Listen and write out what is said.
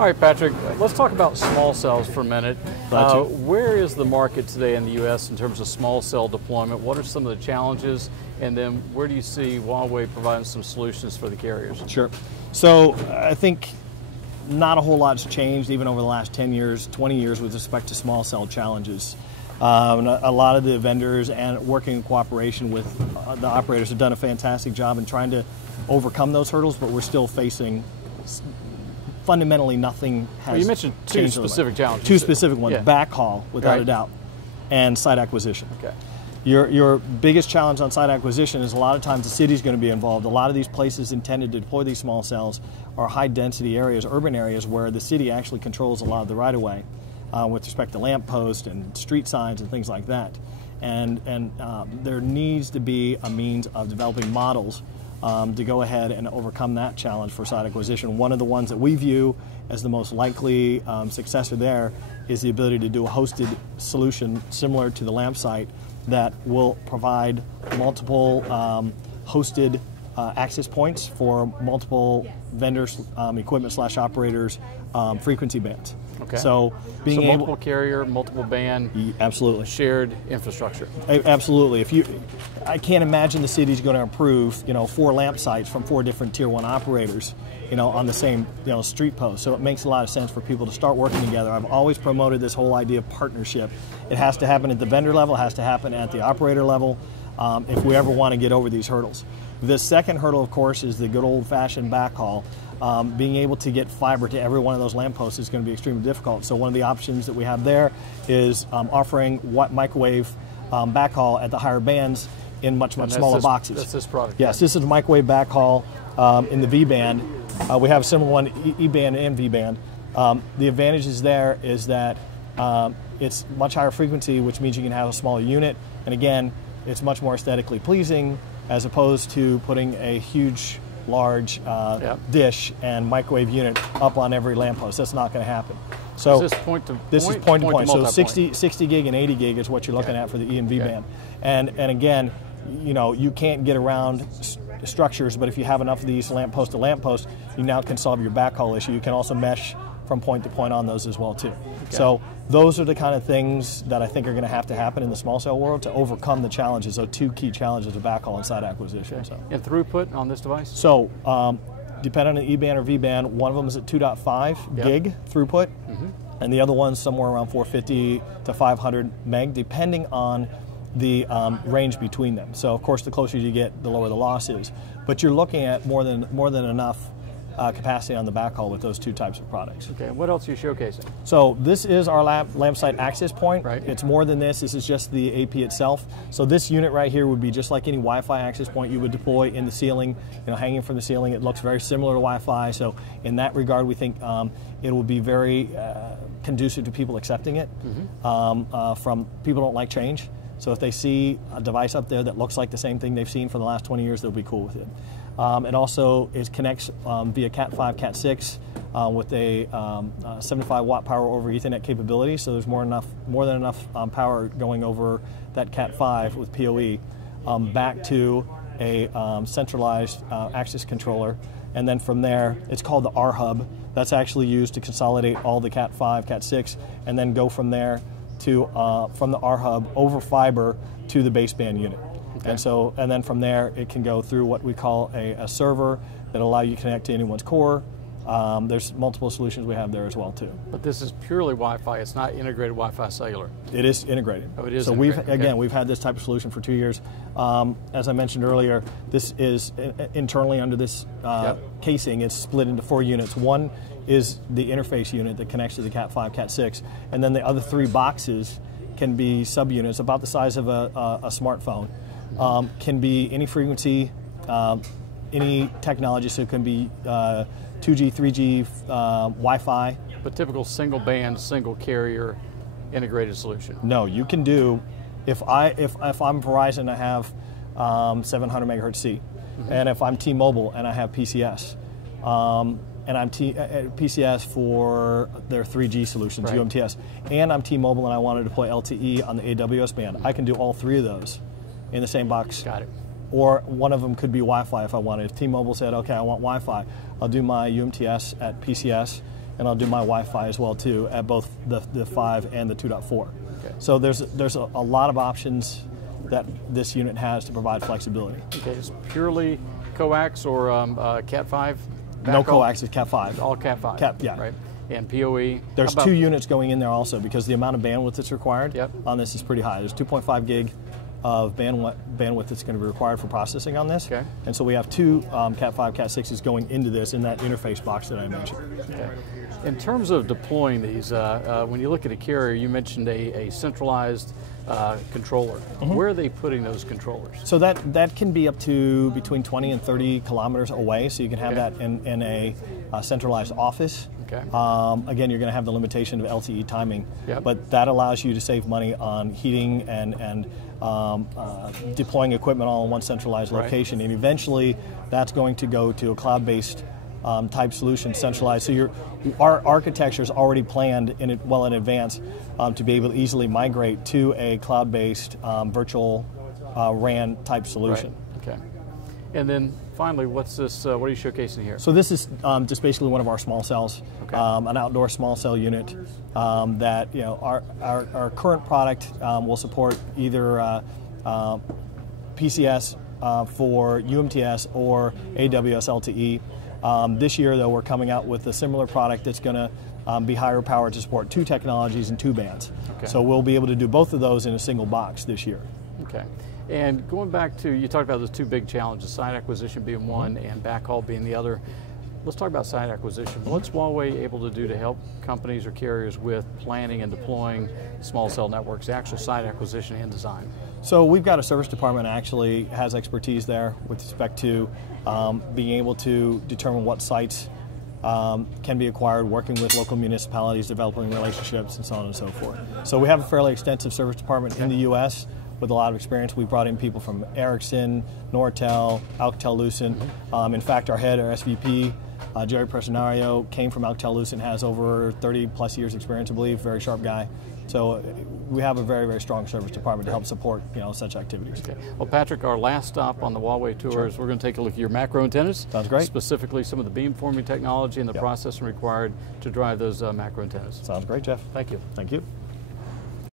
All right, Patrick, let's talk about small cells for a minute. Where is the market today in the U.S. in terms of small cell deployment? What are some of the challenges? And then where do you see Huawei providing some solutions for the carriers? Sure. So I think not a whole lot's changed even over the last 10 years, 20 years with respect to small cell challenges. A lot of the vendors and working in cooperation with the operators have done a fantastic job in trying to overcome those hurdles, but we're still facing fundamentally nothing has you mentioned two specific challenges. Two specific ones, yeah. Backhaul, without a doubt, and site acquisition. Okay. Your biggest challenge on site acquisition is a lot of times the city's going to be involved. A lot of these places intended to deploy these small cells are high density areas, urban areas, where the city actually controls a lot of the right of way with respect to lampposts and street signs and things like that. And there needs to be a means of developing models to go ahead and overcome that challenge for site acquisition. One of the ones that we view as the most likely successor there is the ability to do a hosted solution similar to the lamp site that will provide multiple hosted access points for multiple vendors, equipment / operators, frequency bands. Okay. So being multiple carrier, multiple band, absolutely shared infrastructure. Absolutely. I can't imagine the city's going to approve 4 lamp sites from 4 different tier 1 operators, on the same street post. So it makes a lot of sense for people to start working together. I've always promoted this whole idea of partnership. It has to happen at the vendor level, it has to happen at the operator level, if we ever want to get over these hurdles. The second hurdle, of course, is the good old-fashioned backhaul. Being able to get fiber to every one of those lampposts is going to be extremely difficult. So one of the options that we have there is offering microwave backhaul at the higher bands in much smaller boxes. That's this product. Yes, this is microwave backhaul in the V band. We have a similar one, E band and V band. The advantages there is that it's much higher frequency, which means you can have a smaller unit, and again, it's much more aesthetically pleasing as opposed to putting a huge, large dish and microwave unit up on every lamppost. That's not going to happen. So is this point to point. So 60 gig and 80 gig is what you're looking at for the E and V band. And again, you can't get around structures, but if you have enough of these lamppost to lamppost, you now can solve your backhaul issue. You can also mesh from point to point on those as well too. Okay. So those are the kind of things that I think are going to happen in the small cell world to overcome the challenges. So 2 key challenges of backhaul and site acquisition. Okay. So. And throughput on this device? So depending on the E band or V band, one of them is at 2.5 gig throughput, and the other one's somewhere around 450 to 500 meg, depending on the range between them. So of course, the closer you get, the lower the loss is. But you're looking at more than enough capacity on the backhaul with those 2 types of products. Okay, what else are you showcasing? So this is our lamp site access point. Right. It's more than this. This is just the AP itself. So this unit right here would be just like any Wi-Fi access point you would deploy in the ceiling, hanging from the ceiling. It looks very similar to Wi-Fi. So in that regard, we think it will be very conducive to people accepting it. From people don't like change. So if they see a device up there that looks like the same thing they've seen for the last 20 years, they'll be cool with it. It also connects via Cat 5, Cat 6 with a 75 watt power over Ethernet capability. So there's more than enough power going over that Cat 5 with PoE back to a centralized access controller. And then from there, it's called the R hub. That's actually used to consolidate all the Cat 5, Cat 6, and then go from there to from the R hub over fiber to the baseband unit. Okay. And then from there, it can go through what we call a server that allow you to connect to anyone's core. There's multiple solutions we have there as well too. But this is purely Wi-Fi. It's not integrated Wi-Fi cellular. It is integrated. Oh, it is. So integrated. we've had this type of solution for 2 years. As I mentioned earlier, this is internally under this casing. It's split into 4 units. One is the interface unit that connects to the Cat 5, Cat 6, and then the other 3 boxes can be subunits about the size of a smartphone. Can be any frequency, any technology, so it can be 2G, 3G, Wi-Fi. But typical single band, single carrier integrated solution. No, you can do, if I'm Verizon, I have 700 megahertz C, and if I'm T-Mobile and I have PCS, and I'm PCS for their 3G solutions, right. UMTS, and I'm T-Mobile and I want to deploy LTE on the AWS band, I can do all 3 of those in the same box. Got it. Or one of them could be Wi-Fi if I wanted. If T-Mobile said, okay, I want Wi-Fi, I'll do my UMTS at PCS, and I'll do my Wi-Fi as well too at both the 5 and the 2.4. Okay. So there's a lot of options that this unit has to provide flexibility. Okay, it's purely coax or Cat5? No coax, it's Cat5. All Cat5? Yeah. Right. And PoE? There's 2 units going in there also because the amount of bandwidth that's required on this is pretty high. There's 2.5 gig of bandwidth that's going to be required for processing on this. Okay. And so we have 2 Cat5, Cat6s going into this in that interface box that I mentioned. Okay. In terms of deploying these, when you look at a carrier, you mentioned a centralized controller. Where are they putting those controllers? So that can be up to between 20 and 30 kilometers away, so you can have that in a centralized office. Okay. Again, you're going to have the limitation of LTE timing, Yep. but that allows you to save money on heating and deploying equipment all in one centralized location. And eventually, that's going to go to a cloud-based type solution, centralized. So our architecture is already planned well in advance to be able to easily migrate to a cloud-based virtual RAN type solution. Right. Okay. And then finally, what's this? What are you showcasing here? So this is just basically one of our small cells, an outdoor small cell unit that our current product will support either PCS for UMTS or AWS LTE. This year, though, we're coming out with a similar product that's going to be higher powered to support 2 technologies and 2 bands. Okay. So we'll be able to do both of those in a single box this year. Okay. And going back to, you talked about those 2 big challenges, site acquisition being one and backhaul being the other. Let's talk about site acquisition. What's Huawei able to do to help companies or carriers with planning and deploying small cell networks, actual site acquisition and design? So we've got a service department that actually has expertise there with respect to being able to determine what sites can be acquired, working with local municipalities, developing relationships, and so on and so forth. So we have a fairly extensive service department in the U.S. with a lot of experience. We brought in people from Ericsson, Nortel, Alcatel-Lucent. In fact, our head, our SVP, Jerry Presinario, came from Alcatel-Lucent, has over 30 plus years experience, I believe, very sharp guy. So we have a very, very strong service department to help support such activities. Okay. Well, Patrick, our last stop on the Huawei tour is we're going to take a look at your macro antennas. Sounds great. Specifically some of the beamforming technology and the processing required to drive those macro antennas. Sounds great, Jeff. Thank you. Thank you.